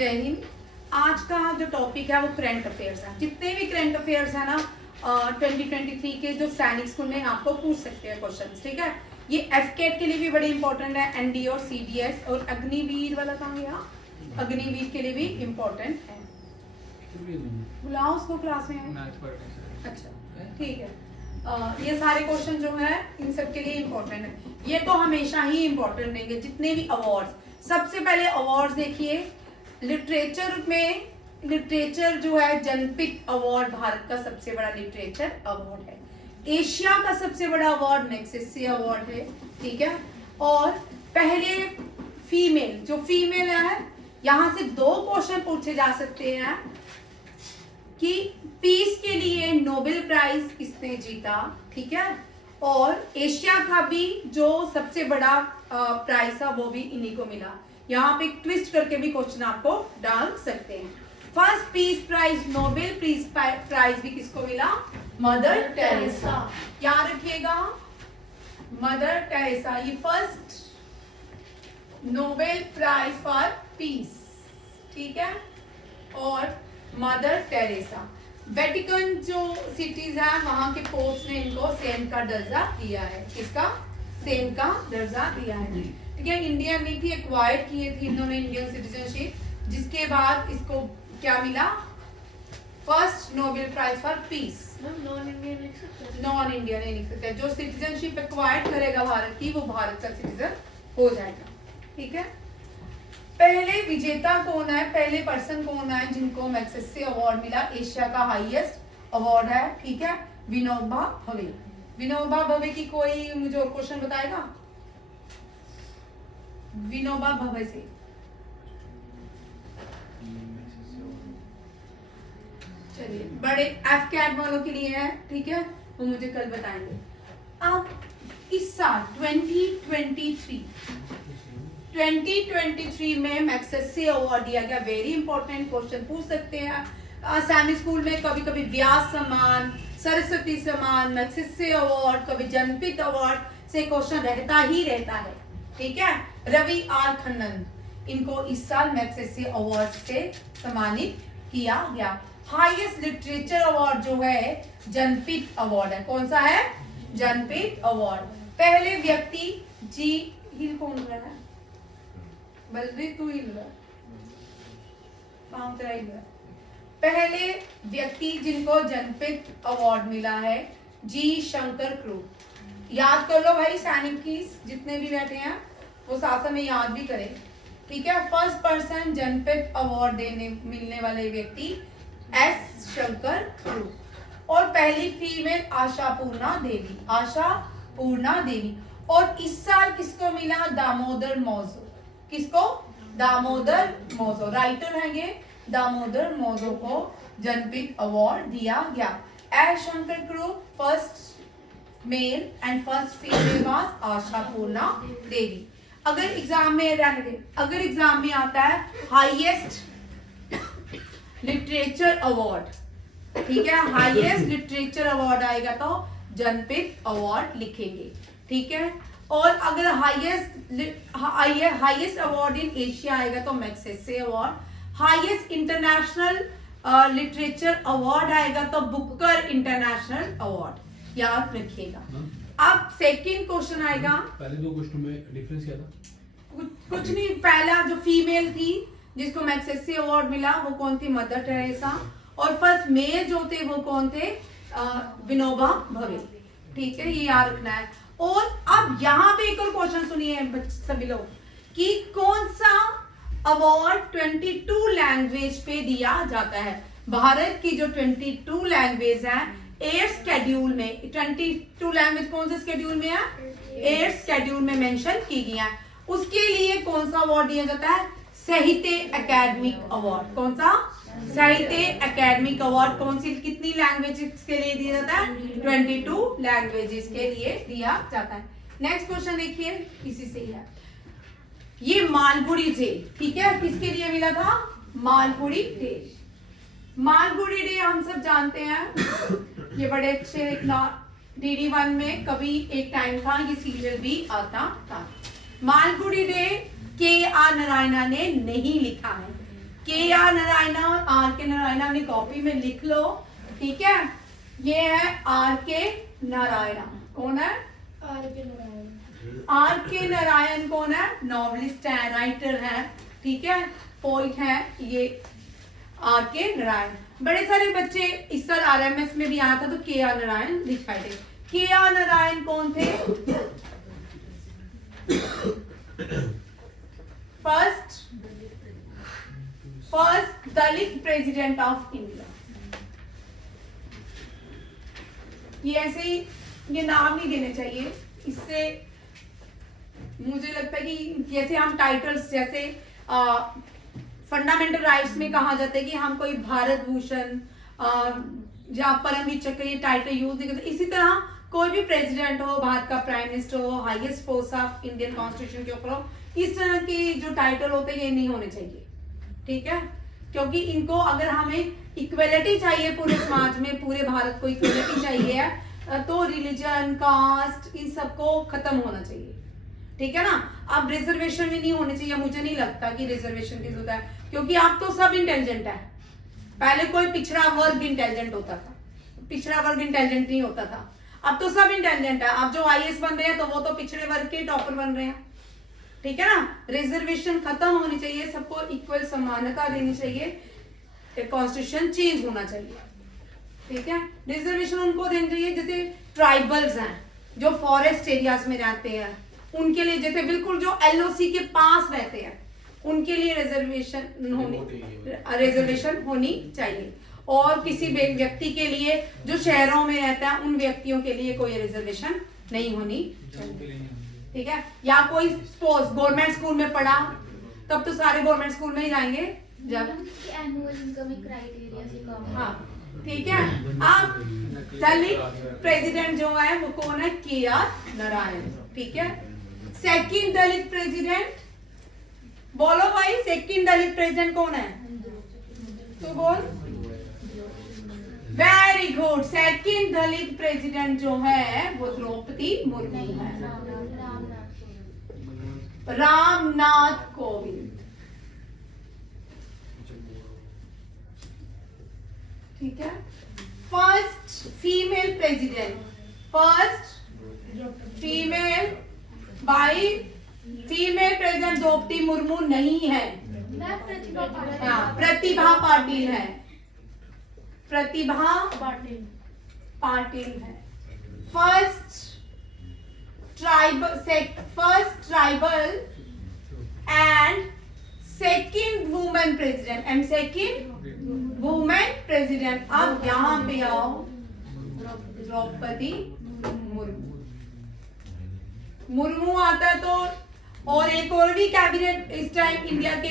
जय हिंद। आज का जो टॉपिक है वो करंट अफेयर्स है। जितने भी करंट अफेयर्स है ना 2023 के जो सैनिक स्कूल में आपको पूछ सकते हैं क्वेश्चंस, ठीक है। ये एफकेट के लिए भी बड़े इंपॉर्टेंट है, एनडी और सीडीएस और अग्निवीर वाला कहाँ गया, अग्निवीर के लिए भी इम्पोर्टेंट है। बुलाओ उसको क्लास में। अच्छा ठीक है। ये सारे क्वेश्चन जो है इन सब के लिए इम्पोर्टेंट है। ये तो हमेशा ही इम्पोर्टेंट रहेंगे जितने भी अवार्ड्स। सबसे पहले अवार्ड्स देखिए, लिटरेचर में लिटरेचर जो है जनपिक अवार्ड भारत का सबसे बड़ा लिटरेचर अवार्ड है। एशिया का सबसे बड़ा अवार्ड मैग्सेसे अवार्ड है, ठीक है। और पहले फीमेल जो फीमेल है, यहाँ से 2 क्वेश्चन पूछे जा सकते हैं कि पीस के लिए नोबेल प्राइज किसने जीता, ठीक है। और एशिया का भी जो सबसे बड़ा प्राइज था वो भी इन्हीं को मिला। यहाँ पे ट्विस्ट करके भी क्वेश्चन आपको डाल सकते हैं। First peace prize Nobel peace prize भी किसको मिला, मदर टेरेसा। याद रखिएगा मदर टेरेसा, ये first Nobel prize for peace, ठीक है। और मदर टेरेसा। वेटिकन जो सिटीज है वहां के पोप्स ने इनको सेंट का दर्जा दिया है। किसका, सेंट का दर्जा दिया है, ठीक है। इंडिया ने भी एक्वायर किए थे इन्होंने इंडियन सिटीजनशिप, जिसके बाद इसको क्या मिला, first Nobel prize for peace. Non Indian लिख सकते हैं, नॉन इंडियन नहीं लिख सकते। जो सिटीजनशिप एक्वायर करेगा भारत की वो भारत का सिटीजन हो जाएगा, ठीक है। पहले विजेता कौन है, पहले पर्सन कौन है जिनको मैग्सेसे अवार्ड मिला, एशिया का हाईएस्ट अवार्ड है, ठीक है, विनोबा भावे। विनोबा भावे की कोई मुझे और क्वेश्चन बताएगा, विनोबा भावे से। चलिए, बड़े एफकेट वालों के लिए है, ठीक है, वो मुझे कल बताएंगे। अब इस साल 2023 में मैग्सेसे अवार्ड दिया गया। वेरी इंपॉर्टेंट क्वेश्चन पूछ सकते हैं सैनिक स्कूल में। कभी कभी व्यास सम्मान, सरस्वती सम्मान, मैग्सेसे अवार्ड, कभी जनपित अवार्ड से क्वेश्चन रहता ही रहता है, ठीक है। रवि आर खन्ना इनको इस साल मैग्सेसे अवार्ड से सम्मानित किया गया। हाईएस्ट लिटरेचर अवार्ड जो है जनपित अवार्ड है। कौन सा है, जनपित अवार्ड। पहले व्यक्ति जी हिल कौन रहा है, बलवीर तू हिल रहा, पाँव तेरा हिल रहा। पहले व्यक्ति जिनको जनपित अवार्ड मिला है जी शंकर क्रूप। याद कर लो भाई, सैनिक की जितने भी बैठे हैं वो साथ में याद भी करें, ठीक है। फर्स्ट पर्सन जनपित अवार्ड देने मिलने वाले व्यक्ति एस शंकर क्रूप। और पहली फीमेल आशा पूर्णा देवी, आशा पूर्णा देवी। और इस साल किसको मिला, दामोदर मौजो। किसको, दामोदर मौजो, राइटर हैं ये, दामोदर मौजो को जनपित अवार्ड दिया गया। S Shankar Kurup first male and first female was Ashapurna Devi. अगर एग्जाम में रहने दे, अगर एग्जाम में आता है हाईएस्ट लिटरेचर अवार्ड, ठीक है, हाईएस्ट लिटरेचर अवार्ड आएगा तो जनपित अवार्ड लिखेंगे, ठीक है। और अगर हाईएस्ट अवार्ड इन एशिया आएगा तो Magsaysay award. Highest international literature award आएगा तो बुकर इंटरनेशनल अवार्ड, याद रखिएगा। अब सेकंड क्वेश्चन आएगा। पहले 2 क्वेश्चन में डिफरेंस क्या था, कुछ नहीं। पहला जो फीमेल थी जिसको मैग्सेसे अवार्ड मिला वो कौन थी, मदर टेरेसा। और फर्स्ट मेल जो थे वो कौन थे, विनोबा भावे, ठीक है, ये याद रखना है। और अब यहाँ पे एक और क्वेश्चन सुनिए सभी लोग कि कौन सा अवार्ड 22 लैंग्वेज पे दिया जाता है। भारत की जो 22 लैंग्वेज है 8th शेड्यूल में, 22 लैंग्वेज कौन से शेड्यूल में है, 8th शेड्यूल में मेंशन की गई है। उसके लिए कौन सा अवार्ड दिया जाता है, साहित्य अकेडमिक अवार्ड। कौन सा, साहित्य अकेडमिक अवार्ड। कौन सी, कितनी लैंग्वेजेस के लिए दिया जाता है, 22 लैंग्वेजेस के लिए दिया जाता है। नेक्स्ट क्वेश्चन देखिए, इसी से ही है ये मालगुडी डे, ठीक है, किसके लिए मिला था, मालगुडी डे। मालगुडी डे हम सब जानते हैं, ये बड़े अच्छे DD1 में कभी एक टाइम था ये सीरियल भी आता था। मालगुडी डे के आर नारायणा ने नहीं लिखा है, के आर नारायणा और आर के नारायणा अपनी कॉपी में लिख लो, ठीक है। ये है आर के नारायणा, कौन है? आर के नारायण। आर के नारायण कौन है? नॉवलिस्ट है, राइटर है, ठीक है, पोइट है ये आर के नारायण। बड़े सारे बच्चे इस साल आरएमएस में भी आया था तो के आर नारायण लिखाए थे। के आर नारायण कौन थे? First Dalit president of India. ये ऐसे ही ये नाम नहीं देने चाहिए, इससे मुझे लगता है कि जैसे हम टाइटल्स जैसे फंडामेंटल राइट्स में कहा जाता है कि हम कोई भारत भूषण या परमवीर चक्र ये टाइटल यूज नहीं करते, इसी तरह कोई भी प्रेसिडेंट हो, भारत का प्राइम मिनिस्टर हो, highest post of Indian constitution के ऊपर हो, इस तरह के जो टाइटल होते हैं ये नहीं होने चाहिए, ठीक है। क्योंकि इनको अगर हमें इक्वलिटी चाहिए पूरे समाज में, पूरे भारत को इक्वलिटी चाहिए तो रिलीजन, कास्ट इन सबको खत्म होना चाहिए, ठीक है ना। अब रिजर्वेशन भी नहीं होने चाहिए, मुझे नहीं लगता कि रिजर्वेशन की जरूरत है, क्योंकि आप तो सब इंटेलिजेंट है। पहले कोई पिछड़ा वर्ग इंटेलिजेंट होता था, पिछड़ा वर्ग इंटेलिजेंट नहीं होता था, अब तो सब इंटेलिजेंट है। अब जो आईएएस बन रहे हैं तो वो तो पिछड़े वर्ग के टॉपर बन रहे हैं, ठीक है ना। रिजर्वेशन खत्म होनी चाहिए, सबको इक्वल समानता देनी चाहिए, कॉन्स्टिट्यूशन चेंज होना चाहिए, ठीक है। रिजर्वेशन उनको देनी चाहिए जैसे ट्राइबल्स हैं जो फॉरेस्ट एरियाज में रहते हैं, उनके लिए, जैसे बिल्कुल जो एलओसी के पास रहते हैं उनके लिए रिजर्वेशन होनी चाहिए। और किसी व्यक्ति के लिए जो शहरों में रहता है उन व्यक्तियों के लिए कोई रिजर्वेशन नहीं होनी चाहिए, ठीक है। या कोई सपोज गवर्नमेंट स्कूल में पढ़ा, तब तो सारे गवर्नमेंट स्कूल में ही जाएंगे जब एनुअल इनकम क्राइटेरिया से कम। हाँ, ठीक है। अब दलित प्रेसिडेंट जो है वो कौन है? के आर नारायण, ठीक है। सेकंड दलित प्रेसिडेंट बोलो भाई, सेकंड दलित प्रेसिडेंट कौन है? तो बोल। Very good. सेकंड दलित प्रेसिडेंट जो है वो द्रौपदी मुर्मू है, रामनाथ कोविंद, ठीक है। First female president, first female by female president Draupadi Murmu नहीं है, हाँ, प्रतिभा पाटिल है, प्रतिभा पाटिल है। First tribal and second women president and second women president. अब यहां पे आओ, द्रौपदी मुर्मू, मुर्मू आता है तो, और एक और भी कैबिनेट इस टाइम इंडिया के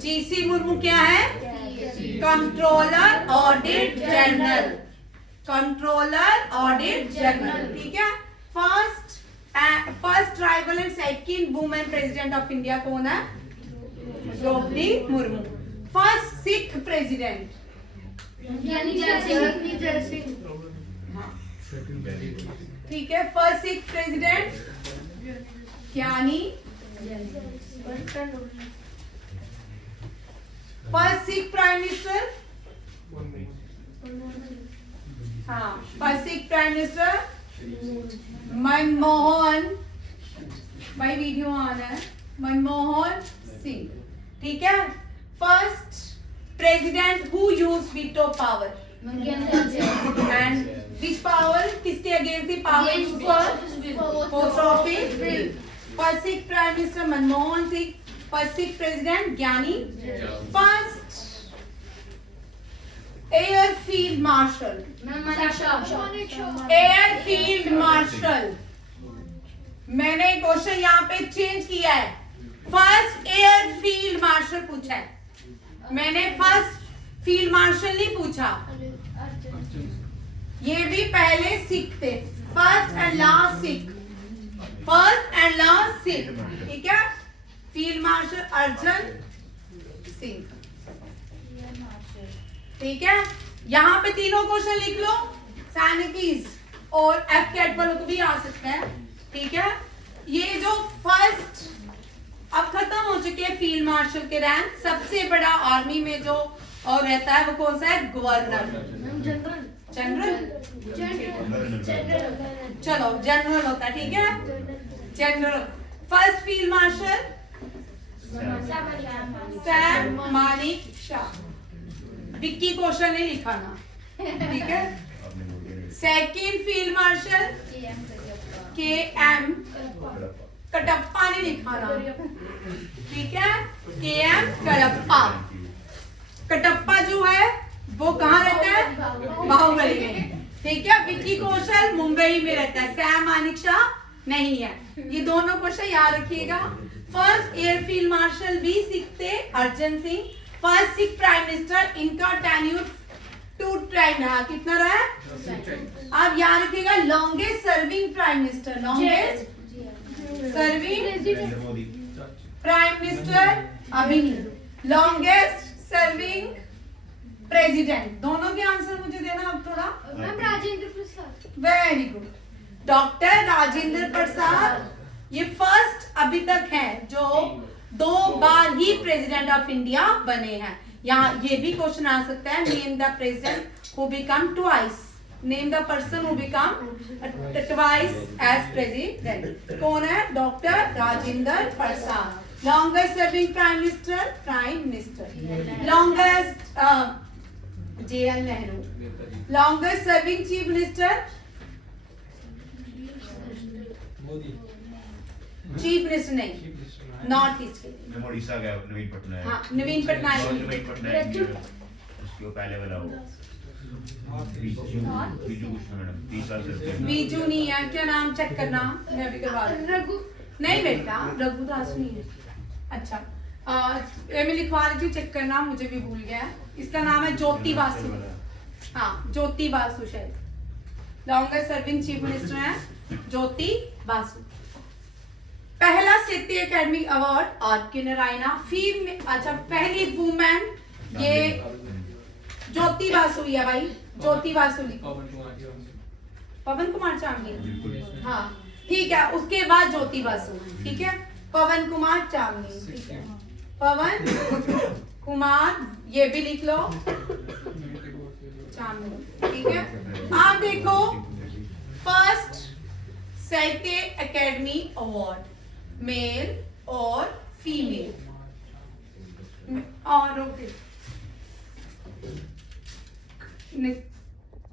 जीसी मुर्मू क्या है? Controller audit general, controller audit general, ठीक है। First tribal and second women president of India कौन है? द्रौपदी मुर्मू। फर्स्ट सिख प्रेसिडेंट ठीक है। First Sikh president Giani, first Sikh prime minister, हाँ, first Sikh prime minister Manmohan, भाई वीडियो ऑन है, मनमोहन सिंह, ठीक है। First president who use veto power and which power, किसके अगेंस्ट थी power use for? Post office bill. First Sikh prime minister Manmohan Singh, first Sikh president Giani, first airfield marshal, airfield marshal. मैंने question यहाँ पे change किया है, फर्स्ट एयरफील्ड मार्शल पूछा है, मैंने फर्स्ट फील्ड मार्शल नहीं पूछा। ये भी पहले सिख थे, first and last Sikh, first and last Sikh, ठीक है। फील्ड मार्शल अर्जन सिंह, ठीक है। यहाँ पे तीनों क्वेश्चन लिख लो, सैनिकीज और एफ कैट वालों को भी आ सकता है, ठीक है। ये जो फर्स्ट अब खत्म हो चुके हैं फील्ड मार्शल के रैंक। सबसे बड़ा आर्मी में जो और रहता है वो कौन सा है? गवर्नर। जनरल जनरल, जनरल चलो जनरल होता है, ठीक है, general. First field marshal Sam Manek Shaw. Vicky Kaushal ने लिखा ना, ठीक है। Second field marshal K M Cariappa ने लिखा ना, ठीक है, के एम कटप्पा। कटप्पा जो है वो कहाँ रहता है? बाहुबली में, ठीक है। विक्की कौशल मुंबई में रहता है, सैम मानिक शाह नहीं है। ये दोनों क्वेश्चन याद रखिएगा। फर्स्ट एयरफील्ड मार्शल भी सिख थे, Arjan Singh, first Sikh prime minister. इनका टेन्यूर 2 टाइम रहा, कितना रहा है? आप याद रखिएगा, longest serving prime minister, longest serving prime minister अभी नहीं, लॉन्गेस्ट सर्विंग प्रेसिडेंट। दोनों के आंसर मुझे देना अब थोड़ा। Ma'am Rajendra Prasad. Very good, doctor Rajendra Prasad. ये फर्स्ट अभी तक है जो 2 बार ही प्रेसिडेंट ऑफ इंडिया बने हैं। यहाँ ये भी क्वेश्चन आ सकता है, name the president who become twice, name the person who become twice as president. कौन है? Doctor Rajendra Prasad. Longest serving prime minister, longest JL Nehru. Longest serving chief minister, Modi. Chief minister नहीं, नॉर्थ ईस्ट के लिए। उड़ीसा का नवीन पटनायक। हाँ, नवीन पटनायक। नवीन पटनायक उसके पहले वाला होगा बीजू कुछ मैडम 30 साल से। बीजू नहीं है, क्या नाम चेक करना, मैं भी करवा रही हूँ। रघु नहीं बेटा, रघुदास नहीं है। अच्छा, मैं लिखवा रही थी, चेक करना, मुझे भी भूल गया। इसका नाम है ज्योति बासु। हाँ, ज्योति बासु शायद लॉन्गेस्ट सर्विंग चीफ मिनिस्टर है, ज्योति बासु। पहला साहित्य अकेडमी अवार्ड आर.के. नारायणा। अच्छा, पहली वुमेन ये ज्योति बासु ही है भाई, ज्योति बासु लिखो। पवन कुमार चामली, हाँ ठीक है। उसके बाद ज्योति बासु, ठीक है। पवन कुमार चामली, ठीक है। पवन कुमार, ये भी लिख लो, चामली, ठीक है। आप देखो, फर्स्ट साहित्य अकेडमी अवार्ड मेल और फीमेल और